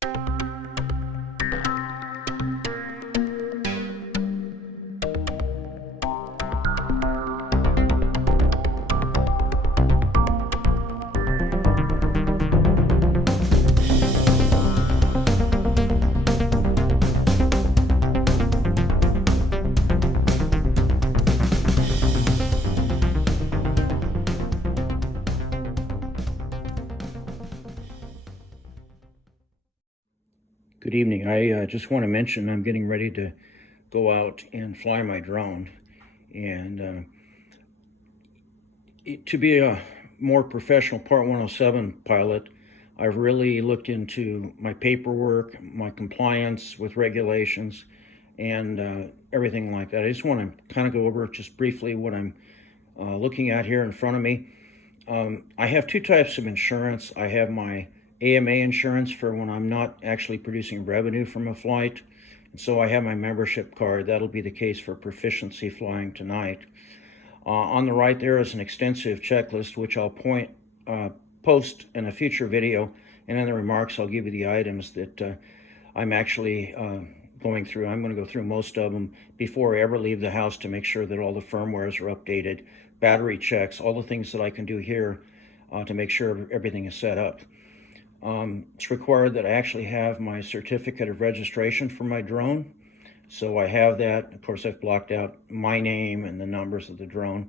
Good evening. I just want to mention I'm getting ready to go out and fly my drone. And to be a more professional Part 107 pilot, I've really looked into my paperwork, my compliance with regulations, and everything like that. I just want to kind of go over just briefly what I'm looking at here in front of me. I have two types of insurance. I have my AMA insurance for when I'm not actually producing revenue from a flight. And so I have my membership card. That'll be the case for proficiency flying tonight. On the right there is an extensive checklist, which I'll post in a future video. And in the remarks, I'll give you the items that I'm actually going through. I'm going to go through most of them before I ever leave the house to make sure that all the firmwares are updated, battery checks, all the things that I can do here to make sure everything is set up. It's required that I actually have my certificate of registration for my drone. So I have that. Of course, I've blocked out my name and the numbers of the drone.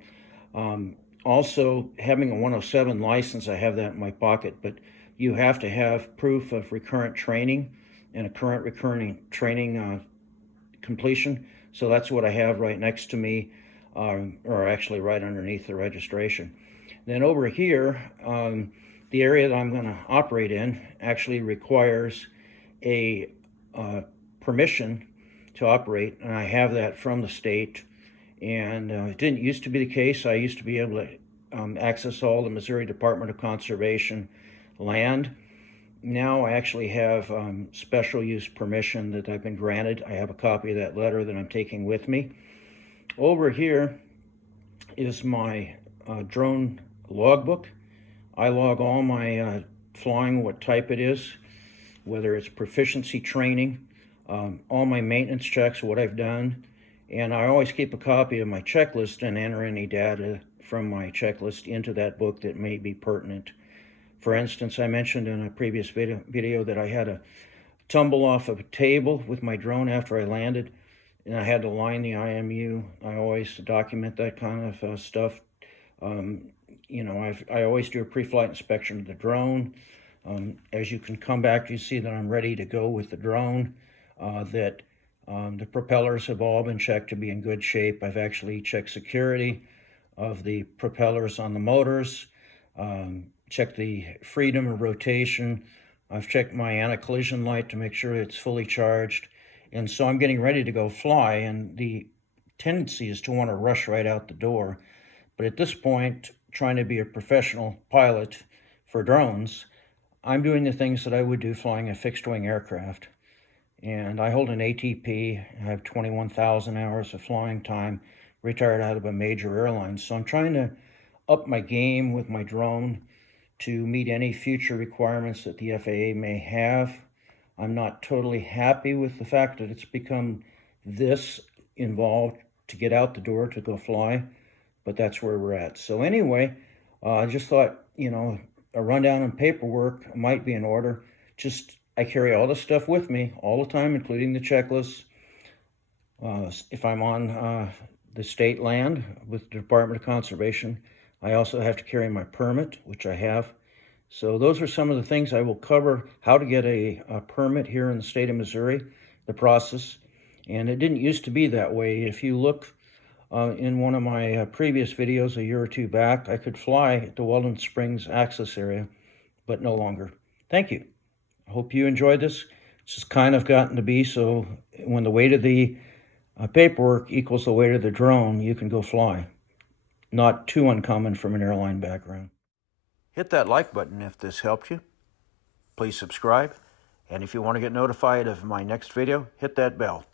Also, having a 107 license, I have that in my pocket, but you have to have proof of recurrent training and a current recurring training completion. So that's what I have right next to me, or actually right underneath the registration. Then over here, the area that I'm going to operate in actually requires a permission to operate, and I have that from the state. And it didn't used to be the case. I used to be able to access all the Missouri Department of Conservation land. Now I actually have special use permission that I've been granted. I have a copy of that letter that I'm taking with me. Over here is my drone logbook. I log all my flying, what type it is, whether it's proficiency training, all my maintenance checks, what I've done, and I always keep a copy of my checklist and enter any data from my checklist into that book that may be pertinent. For instance, I mentioned in a previous video that I had a tumble off of a table with my drone after I landed, and I had to line the IMU. I always document that kind of stuff. I always do a pre-flight inspection of the drone. As you can come back, you see that I'm ready to go with the drone, that the propellers have all been checked to be in good shape. I've actually checked security of the propellers on the motors, checked the freedom of rotation. I've checked my anti-collision light to make sure it's fully charged. And so I'm getting ready to go fly, and the tendency is to want to rush right out the door. But at this point, trying to be a professional pilot for drones, I'm doing the things that I would do flying a fixed-wing aircraft. And I hold an ATP. I have 21,000 hours of flying time, retired out of a major airline. So I'm trying to up my game with my drone to meet any future requirements that the FAA may have. I'm not totally happy with the fact that it's become this involved to get out the door to go fly, but that's where we're at. So anyway, I just thought, a rundown on paperwork might be in order. I carry all this stuff with me all the time, including the checklists. If I'm on the state land with the Department of Conservation, I also have to carry my permit, which I have. So those are some of the things I will cover: how to get a permit here in the state of Missouri, the process. And it didn't used to be that way. If you look in one of my previous videos a year or two back, I could fly at the Weldon Springs access area, but no longer. Thank you. I hope you enjoyed this. It's just kind of gotten to be so when the weight of the paperwork equals the weight of the drone, you can go fly. Not too uncommon from an airline background. Hit that like button if this helped you. Please subscribe. And if you want to get notified of my next video, hit that bell.